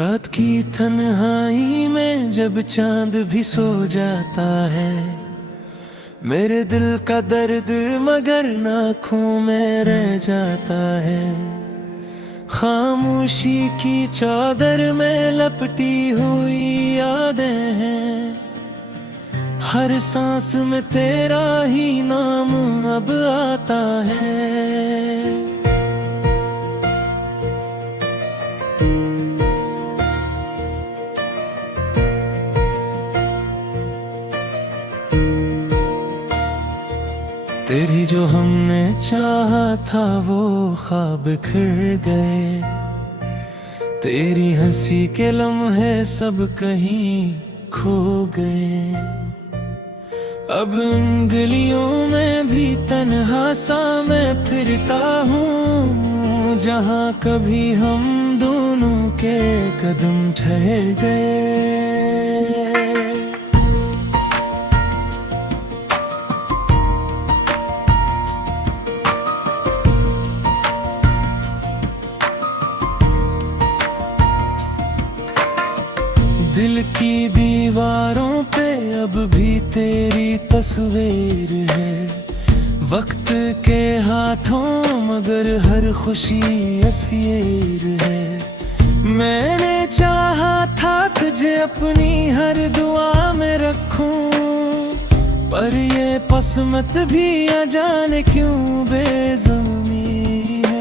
रात की तन्हाई में जब चांद भी सो जाता है, मेरे दिल का दर्द मगर आँखों में रह जाता है। खामोशी की चादर में लपटी हुई यादें हैं, हर सांस में तेरा ही नाम अब आता है। तेरी जो हमने चाहा था वो ख्वाब बिखर गए, तेरी हंसी के लम्हे सब कहीं खो गए। अब इन गलियों में भी तन्हा सा मैं फिरता हूँ, जहाँ कभी हम दोनों के कदम ठहर गए। दिल की दीवारों पे अब भी तेरी तस्वीर है, वक्त के हाथों मगर हर खुशी असीर है। मैंने चाहा था तुझे अपनी हर दुआ में रखूं, पर ये पसमत भी अजाने क्यों बेज़मीनी है।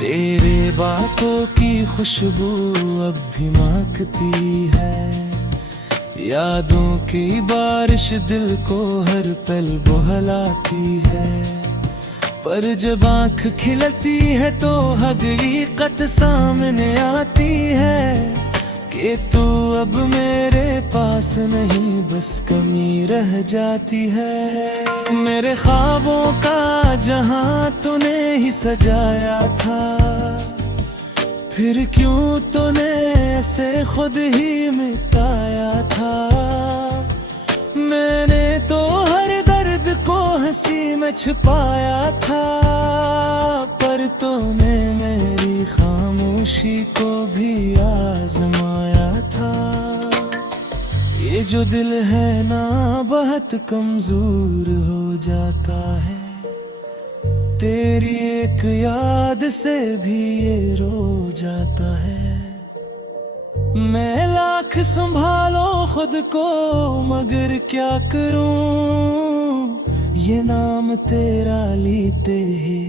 तेरे बातों की खुशबू अब भी महकती है, यादों की बारिश दिल को हर पल बहलाती है। पर जब आँख खिलती है तो हकीकत सामने आती है कि तू अब मेरे पास नहीं, बस कमी रह जाती है। मेरे ख्वाबों का जहां तूने ही सजाया था, फिर क्यों तूने ऐसे खुद ही मिटाया था। मैंने तो हर दर्द को हंसी में छुपाया था, पर तूने मेरी खामोशी को भी आजमाया था। ये जो दिल है ना बहुत कमजोर हो जाता है, तेरी एक याद से भी ये रो जाता है। मैं लाख संभालो खुद को मगर क्या करूं, ये नाम तेरा लेते ही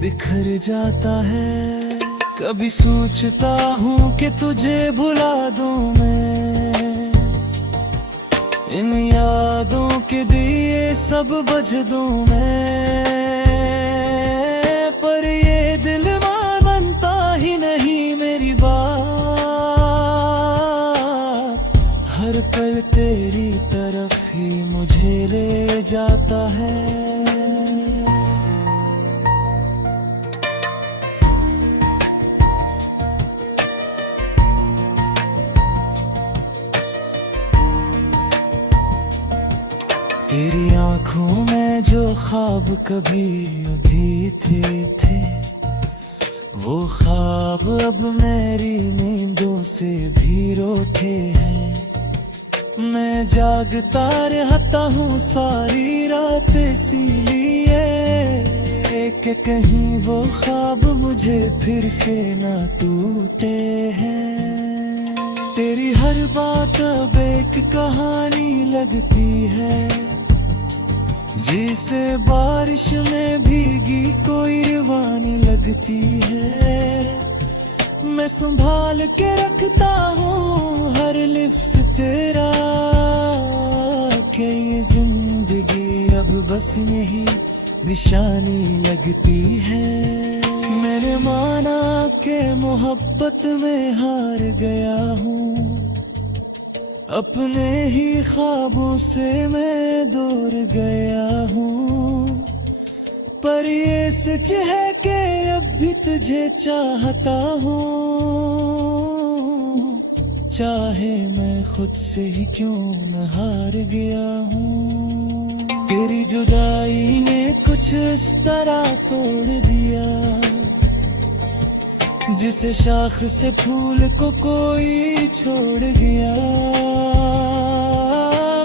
बिखर जाता है। कभी सोचता हूँ कि तुझे भुला दूं मैं, इन यादों के दिए सब बुझ दूं मैं, पर ये दिल मानता ही नहीं मेरी बात। हर पल तेरी तरफ ही मुझे ले जाता है। तेरी आंखों में जो ख्वाब कभी अभी थे, वो ख्वाब अब मेरी नींदों से भी रूठे हैं। मैं जागता रहता हूँ सारी रात इसीलिए कि कहीं वो ख्वाब मुझे फिर से ना टूटे हैं। तेरी हर बात अब एक कहानी लगती है, जिसे बारिश में भीगी कोई रवानी लगती है। मैं संभाल के रखता हूँ हर लिफ्ज़ तेरा, कि ये जिंदगी अब बस यही निशानी लगती है। मैंने माना के मोहब्बत में हार गया हूँ, अपने ही ख्वाबों से मैं दूर गया हूँ। पर ये सच है कि अब भी तुझे चाहता हूँ, चाहे मैं खुद से ही क्यों न हार गया हूँ। तेरी जुदाई ने कुछ इस तरह तोड़ दिया जिसे शाख से फूल को कोई छोड़ गया।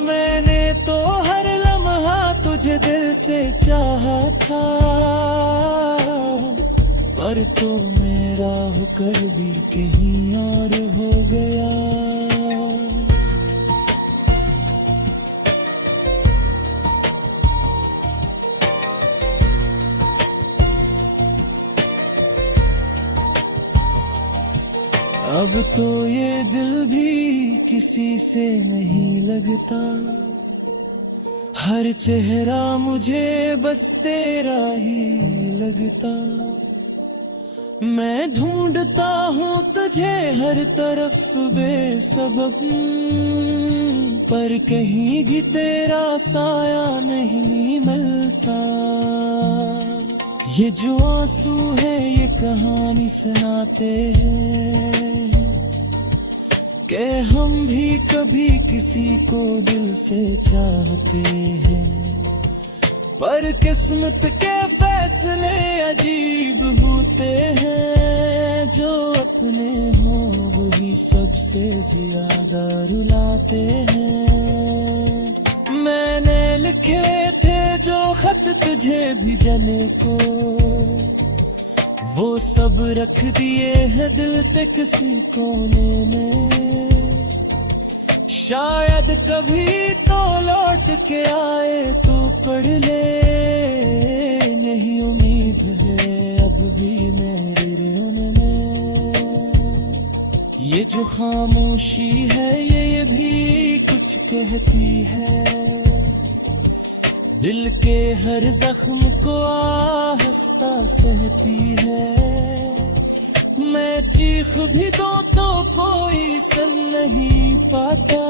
मैंने तो हर लम्हा तुझे दिल से चाहा था, पर तो मेरा होकर भी कहीं और हो गया। अब तो ये दिल भी किसी से नहीं लगता, हर चेहरा मुझे बस तेरा ही लगता। मैं ढूंढता हूँ तुझे हर तरफ बेसबब, पर कहीं भी तेरा साया नहीं मिलता। ये जो आंसू है ये कहानी सुनाते हैं कि हम भी कभी किसी को दिल से चाहते हैं, पर किस्मत के फैसले अजीब होते हैं। जो अपने हों वही सबसे ज्यादा रुलाते हैं। मैंने लिखे थे जो खत तुझे भेजने को, वो सब रख दिए हैं दिल पे किसी कोने में। शायद कभी तो लौट के आए तो पढ़ ले, नहीं उम्मीद है अब भी मेरे रोने में। ये जो खामोशी है ये भी कुछ कहती है, दिल के हर जख्म को आहिस्ता सहती है। मैं चीख भी दूं तो कोई सुन नहीं पाता।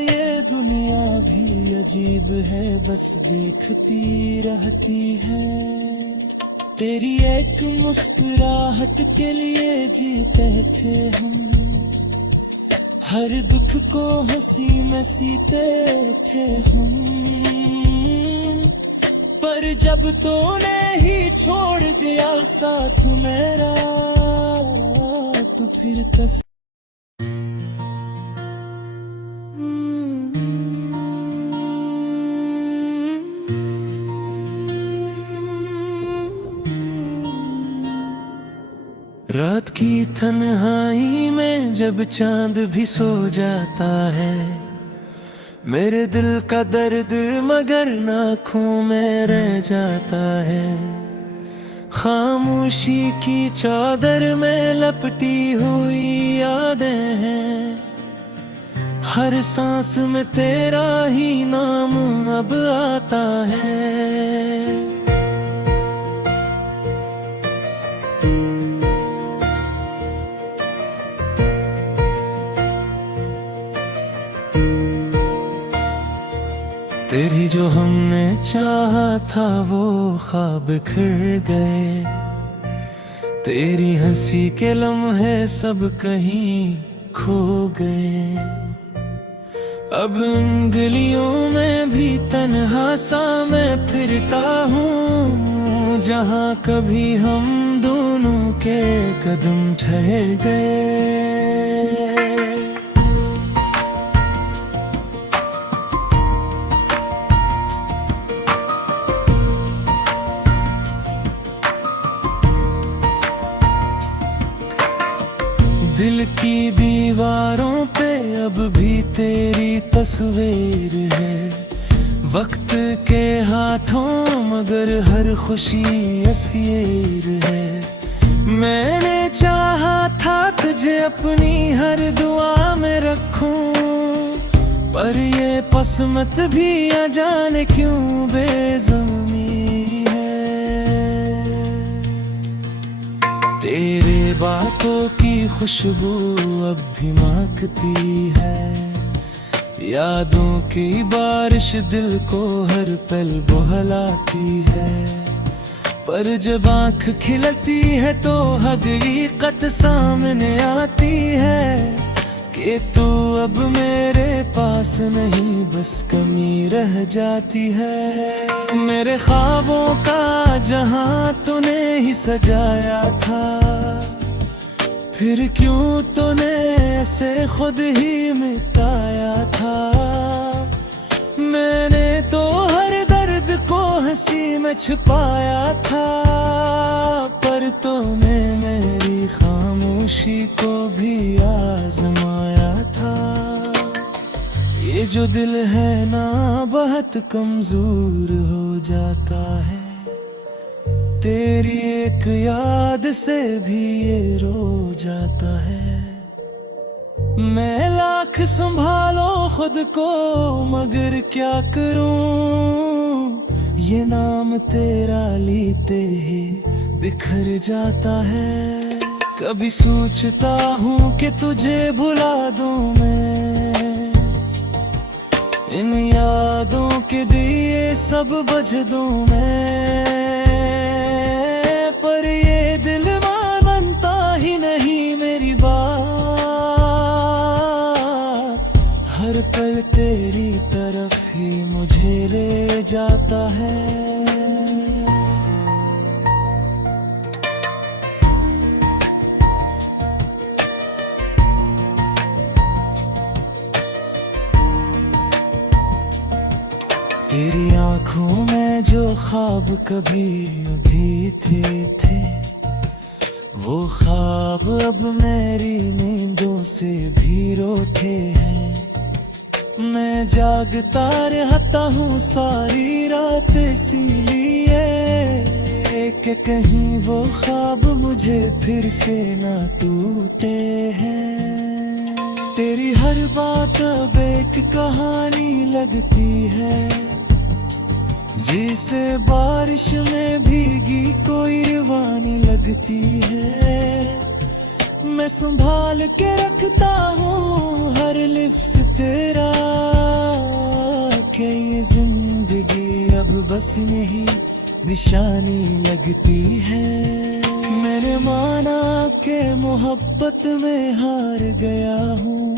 ये दुनिया भी अजीब है बस देखती रहती है। तेरी एक मुस्कुराहट के लिए जीते थे हम, हर दुख को हंसी में सीते थे हम। पर जब तूने ही छोड़ दिया साथ मेरा, तो फिर कस रात की तन्हाई में जब चांद भी सो जाता है, मेरे दिल का दर्द मगर आँखों में रह जाता है। खामोशी की चादर में लपटी हुई यादें हैं, हर सांस में तेरा ही नाम अब आता है। तेरी जो हमने चाहा था वो ख्वाब बिखर गए, तेरी हंसी के लम्हे सब कहीं खो गए। अब इन गलियों में भी तन्हा सा मैं फिरता हूँ, जहाँ कभी हम दोनों के कदम ठहर गए। दिल की दीवारों पे अब भी तेरी तस्वीर है, वक्त के हाथों मगर हर खुशी असीर है। मैंने चाहा था तुझे अपनी हर दुआ में रखूं, पर ये पसमत भी न जाने क्यों बेज़मीरी है। तेरे बातों की खुशबू अब भी महकती है, यादों की बारिश दिल को हर पल बहलाती है। पर जब आँख खिलती है तो हकीकत सामने आती है कि तू अब मेरे पास नहीं बस कमी रह जाती है। मेरे ख्वाबों का जहां तूने ही सजाया था, फिर क्यों तूने ऐसे खुद ही मिटाया था। मैंने तो हर दर्द को हंसी में छुपाया था, पर तूने मेरी खामोशी को भी आजमाया था। ये जो दिल है ना बहुत कमजोर हो जाता है, तेरी एक याद से भी ये रो जाता है। मैं लाख संभालो खुद को मगर क्या करूं, ये नाम तेरा लेते ही बिखर जाता है। कभी सोचता हूँ कि तुझे भुला दूं मैं, इन यादों के दिए सब बुझ दूं मैं, पर ये दिल मानता ही नहीं मेरी बात। हर पल तेरी तरफ ही मुझे ले जाता है। तेरी आंखों में जो ख्वाब कभी अभी थे, वो ख्वाब अब मेरी नींदों से भी रूठे हैं। मैं जागता रहता हूँ सारी रात इसीलिए कि कहीं वो ख्वाब मुझे फिर से ना टूटे हैं। तेरी हर बात अब एक कहानी लगती है, जिसे बारिश में भीगी कोई रवानी लगती है। मैं संभाल के रखता हूँ हर लिफ्स तेरा, कि ये जिंदगी अब बस यही निशानी लगती है। मैंने माना कि मोहब्बत में हार गया हूँ,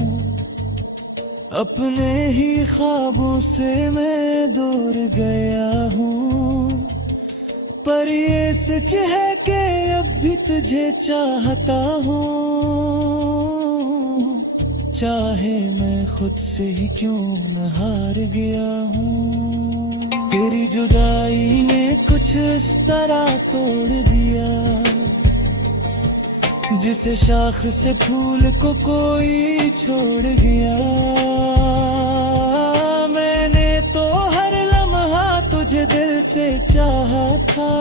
अपने ही ख्वाबों से मैं दूर गया हूँ, पर ये सच है कि अब भी तुझे चाहता हूँ, चाहे मैं खुद से ही क्यों न हार गया हूँ। तेरी जुदाई ने कुछ इस तरह तोड़ दिया, जिसे शाख से फूल को कोई छोड़ गया। मैंने तो हर लम्हा तुझे दिल से चाहा था,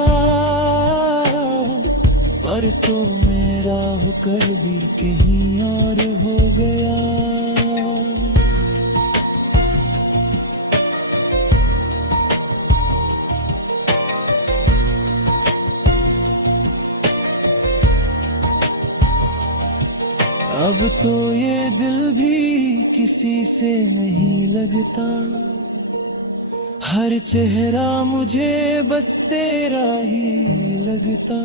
पर तू मेरा होकर भी कहीं और हो गया। अब तो ये दिल भी किसी से नहीं लगता, हर चेहरा मुझे बस तेरा ही लगता।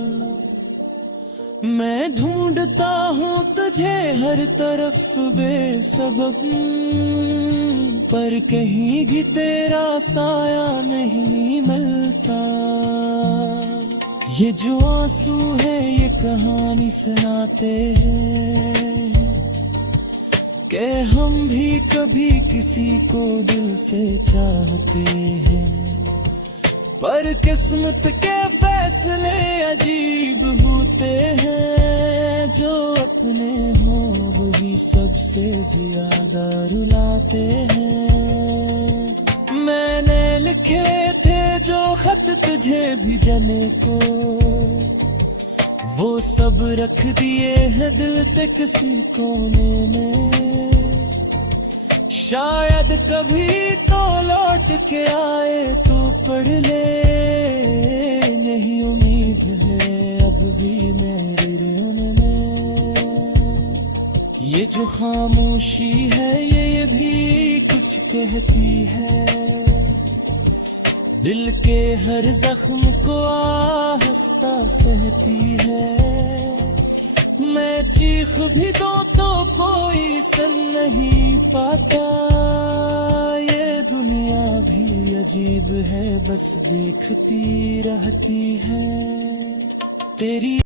मैं ढूंढता हूँ तुझे हर तरफ बेसबब, पर कहीं भी तेरा साया नहीं मिलता। ये जो आंसू है ये कहानी सुनाते हैं कि हम भी कभी किसी को दिल से चाहते हैं, पर किस्मत के फैसले अजीब होते हैं। जो अपने हों वही सबसे ज्यादा रुलाते हैं। मैंने लिखे थे जो खत तुझे भेजने को, वो सब रख दिए हैं दिल के किसी कोने में। शायद कभी तो लौट के आए तो पढ़ ले, नहीं उम्मीद है अब भी मेरे रोने में। ये जो खामोशी है ये भी कुछ कहती है, दिल के हर जख्म को आहिस्ता सहती है। मैं चीख भी दूं तो कोई सुन नहीं पाता। ये दुनिया भी अजीब है, बस देखती रहती है तेरी।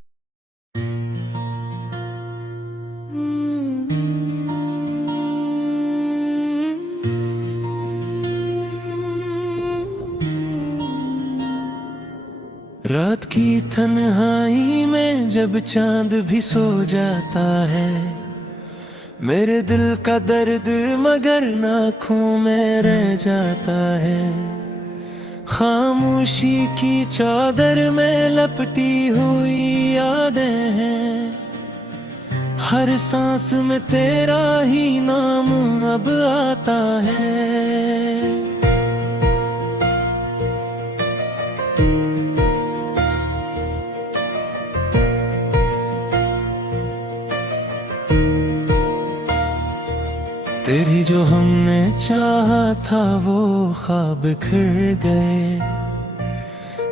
रात की तन्हाई में जब चांद भी सो जाता है, मेरे दिल का दर्द मगर आँखों में रह जाता है। खामोशी की चादर में लपटी हुई यादें हैं, हर सांस में तेरा ही नाम अब आता है। तेरी जो हमने चाहा था वो ख्वाब बिखर गए,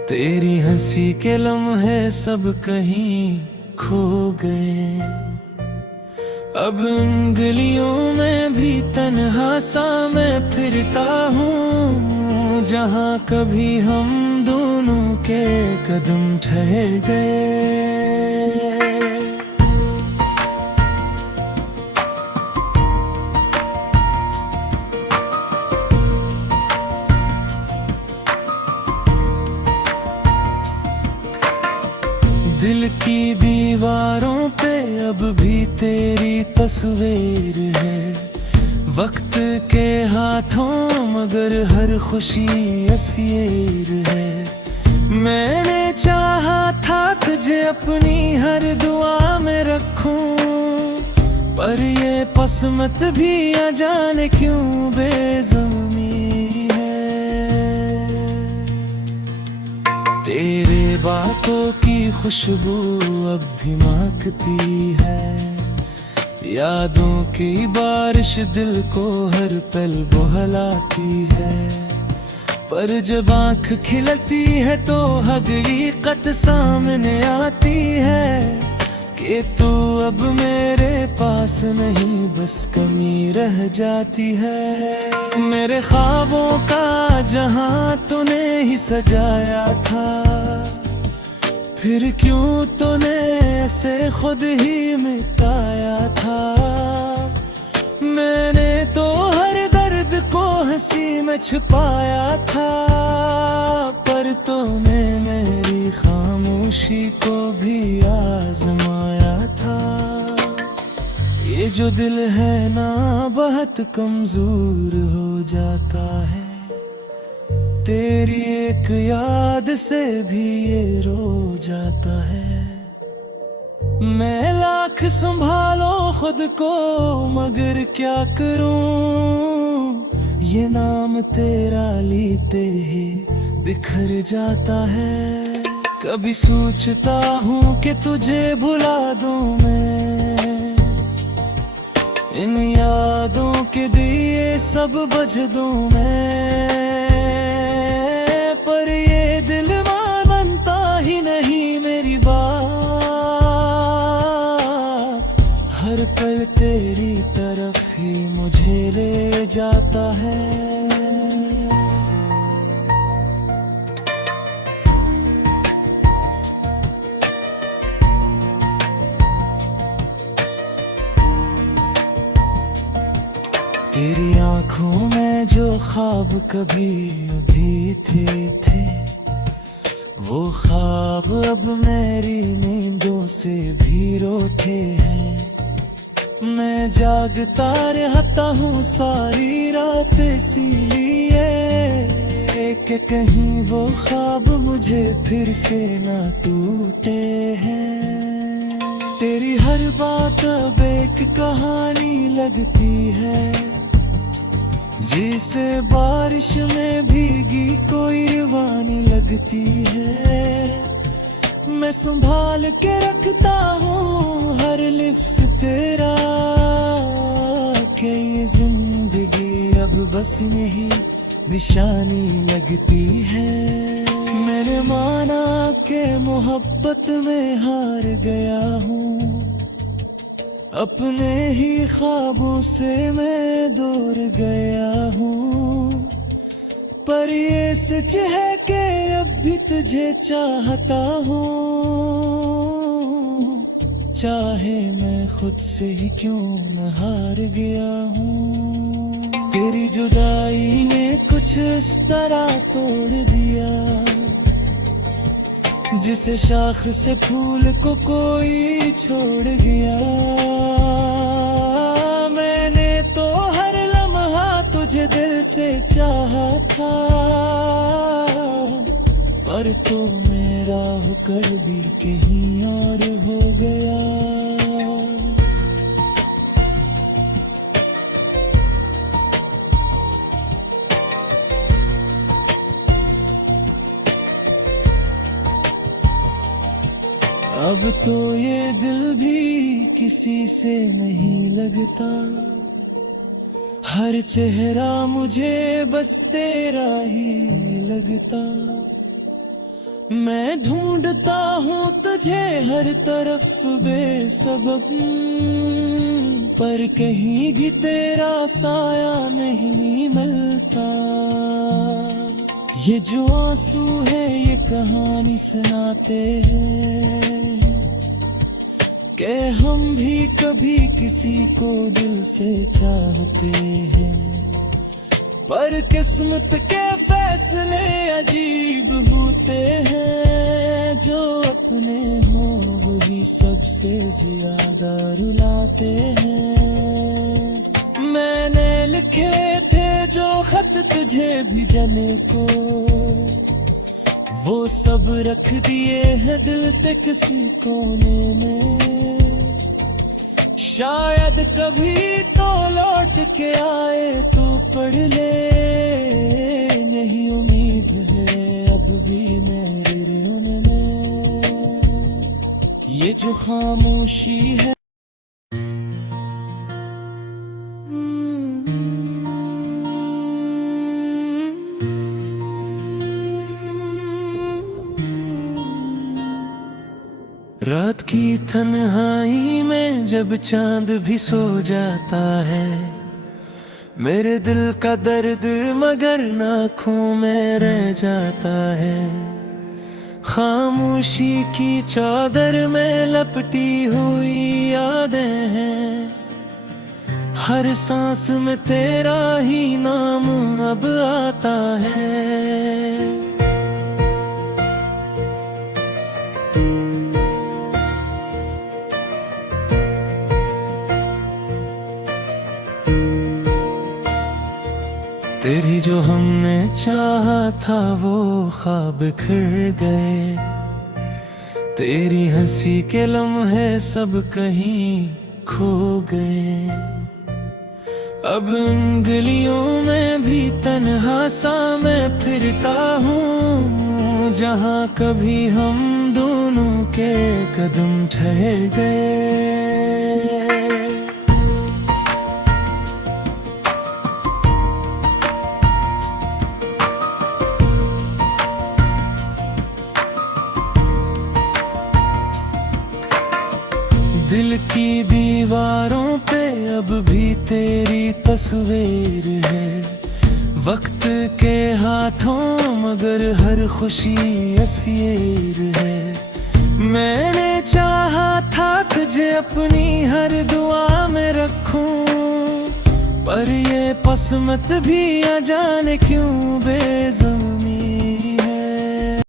तेरी हंसी के लम्हे सब कहीं खो गए। अब इन गलियों में भी तन्हा सा मैं फिरता हूँ, जहाँ कभी हम दोनों के कदम ठहर गए। दिल की दीवारों पे अब भी तेरी तस्वीर है, वक्त के हाथों मगर हर खुशी असीर है। मैंने चाहा था तुझे अपनी हर दुआ में रखूं, पर ये पसमत भी अजाने क्यों बेज़मीनी है। तेरे बातों की खुशबू अब भी महकती है, यादों की बारिश दिल को हर पल बहलाती है। पर जब आँख खिलती है तो हकीकत सामने आती है कि तू अब मेरे पास नहीं, बस कमी रह जाती है। मेरे ख्वाबों का जहां तूने ही सजाया था, फिर क्यों तूने ऐसे खुद ही मिटाया था। मैंने तो हर दर्द को हंसी में छुपाया था, पर तूने मेरी खामोशी को भी आजमाया था। ये जो दिल है ना बहुत कमजोर हो जाता है, तेरी एक याद से भी ये रो जाता है। मैं लाख संभालो खुद को मगर क्या करूं, ये नाम तेरा लेते ही बिखर जाता है। कभी सोचता हूँ कि तुझे भुला दूं मैं, इन यादों के दिए सब बुझ दूं मैं, पर ये दिल मानता ही नहीं मेरी बात। हर पल तेरी तरफ ही मुझे ले जाता है। तेरी आंखों में जो ख्वाब कभी अभी थे, वो ख्वाब अब मेरी नींदों से भी रोते हैं। मैं जागता रहता हूँ सारी रात इसीलिए कि कहीं वो ख्वाब मुझे फिर से ना टूटे हैं। तेरी हर बात अब एक कहानी लगती है, जिसे बारिश में भीगी कोई रवानी लगती है। मैं संभाल के रखता हूँ हर लिफ्स तेरा, कि ये जिंदगी अब बस नहीं निशानी लगती है। मैंने माना कि मोहब्बत में हार गया हूँ, अपने ही ख्वाबों से मैं दूर गया हूँ, पर ये सच है कि अब भी तुझे चाहता हूँ। चाहे मैं खुद से ही क्यों न हार गया हूँ। तेरी जुदाई ने कुछ इस तरह तोड़ दिया, जिसे शाख से फूल को कोई छोड़ गया। मैंने तो हर लम्हा तुझे दिल से चाहा था, पर तो मेरा होकर भी कहीं और हो गया। अब तो ये दिल भी किसी से नहीं लगता, हर चेहरा मुझे बस तेरा ही लगता। मैं ढूंढता हूँ तुझे हर तरफ बेसबब, पर कहीं भी तेरा साया नहीं मिलता। ये जो आंसू है ये कहानी सुनाते हैं कि हम भी कभी किसी को दिल से चाहते हैं, पर किस्मत के फैसले अजीब होते हैं। जो अपने हों वही सबसे ज्यादा रुलाते हैं। मैंने लिखे थे जो खत तुझे भेजने को, वो सब रख दिए हैं दिल पे किसी कोने में। शायद कभी तो लौट के आए तो पढ़ ले, नहीं उम्मीद है अब भी मेरे रोने में। ये जो खामोशी है रात की तन्हाई में जब चांद भी सो जाता है, मेरे दिल का दर्द मगर आँखों में रह जाता है। खामोशी की चादर में लपटी हुई यादें हैं, हर सांस में तेरा ही नाम अब आता है। तेरी जो हमने चाहा था वो ख्वाब बिखर गए, तेरी हंसी के लम्हे सब कहीं खो गए। अब इन गलियों में भी तन्हा सा मैं फिरता हूँ, जहाँ कभी हम दोनों के कदम ठहर गए। दिल की दीवारों पे अब भी तेरी तस्वीर है, वक्त के हाथों मगर हर खुशी असीर है। मैंने चाहा था तुझे अपनी हर दुआ में रखूं, पर ये किस्मत भी अजाने क्यों बेज़ुबान